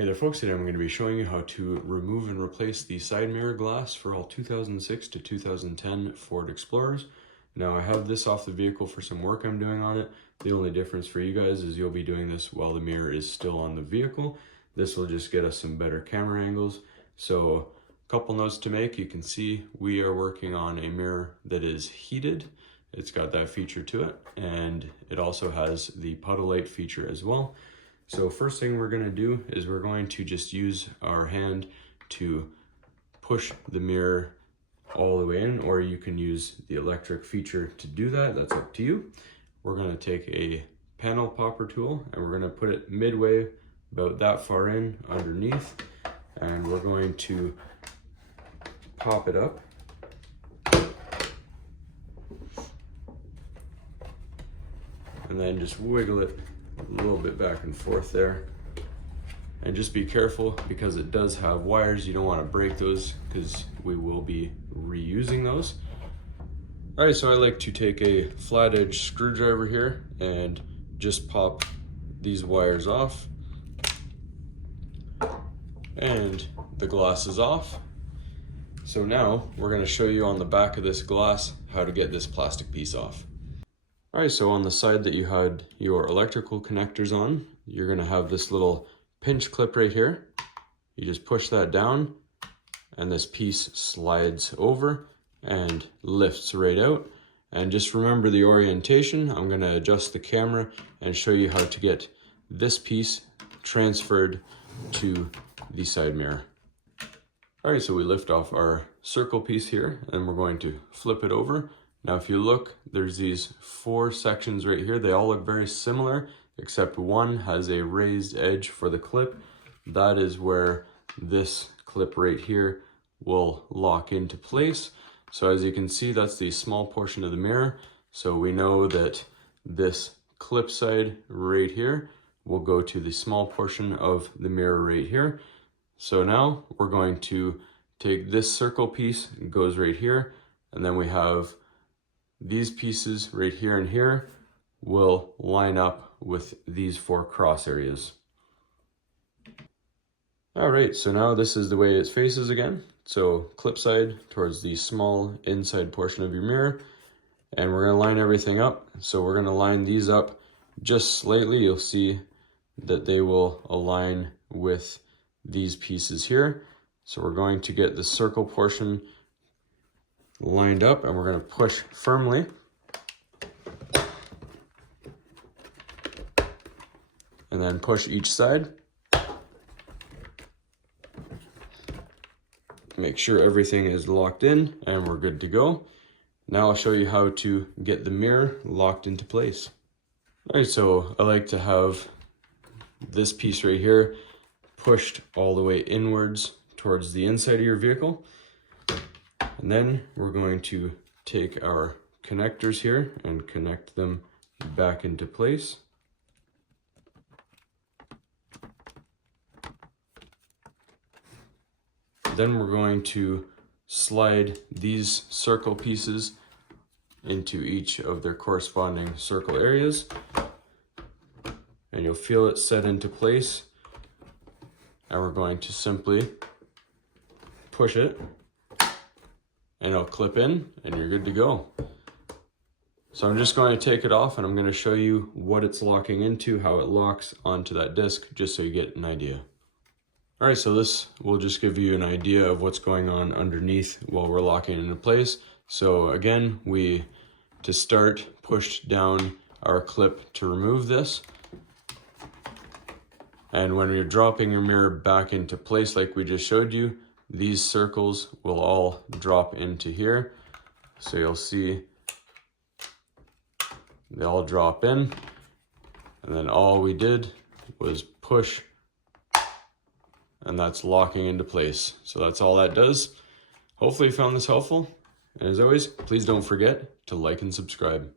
Hey there folks, today I'm going to be showing you how to remove and replace the side mirror glass for all 2006 to 2010 Ford Explorers. Now I have this off the vehicle for some work I'm doing on it. The only difference for you guys is you'll be doing this while the mirror is still on the vehicle. This will just get us some better camera angles. So a couple notes to make. You can see we are working on a mirror that is heated. It's got that feature to it, and it also has the puddle light feature as well. So first thing we're going to do is we're going to just use our hand to push the mirror all the way in, or you can use the electric feature to do that. That's up to you. We're going to take a panel popper tool and we're going to put it midway, about that far in underneath, and we're going to pop it up. And then just wiggle it a little bit back and forth there, and just be careful because it does have wires. You don't want to break those because we will be reusing those. All right, so I like to take a flat edge screwdriver here and just pop these wires off, and the glass is off. So now we're going to show you on the back of this glass how to get this plastic piece off. All right, so on the side that you had your electrical connectors on, you're gonna have this little pinch clip right here. You just push that down and this piece slides over and lifts right out. And just remember the orientation. I'm gonna adjust the camera and show you how to get this piece transferred to the side mirror. All right, so we lift off our circle piece here and we're going to flip it over. Now, if you look, there's these 4 sections right here. They all look very similar, except one has a raised edge for the clip. That is where this clip right here will lock into place. So as you can see, that's the small portion of the mirror. So we know that this clip side right here will go to the small portion of the mirror right here. So now we're going to take this circle piece, it goes right here, and then we have these pieces right here and here will line up with these 4 cross areas. All right, so now this is the way it faces again. So clip side towards the small inside portion of your mirror, and we're gonna line everything up. So we're gonna line these up just slightly. You'll see that they will align with these pieces here. So we're going to get the circle portion lined up and we're going to push firmly. And then push each side. Make sure everything is locked in and we're good to go. Now I'll show you how to get the mirror locked into place. All right, so I like to have this piece right here pushed all the way inwards towards the inside of your vehicle. And then we're going to take our connectors here and connect them back into place. Then we're going to slide these circle pieces into each of their corresponding circle areas. And you'll feel it set into place. And we're going to simply push it, and it'll clip in and you're good to go. So I'm just going to take it off and I'm going to show you what it's locking into, how it locks onto that disc, just so you get an idea. All right, so this will just give you an idea of what's going on underneath while we're locking it into place. So again, we, to start, pushed down our clip to remove this. And when you're dropping your mirror back into place like we just showed you, these circles will all drop into here. So you'll see they all drop in. And then all we did was push, and that's locking into place. So that's all that does. Hopefully you found this helpful. And as always, please don't forget to like and subscribe.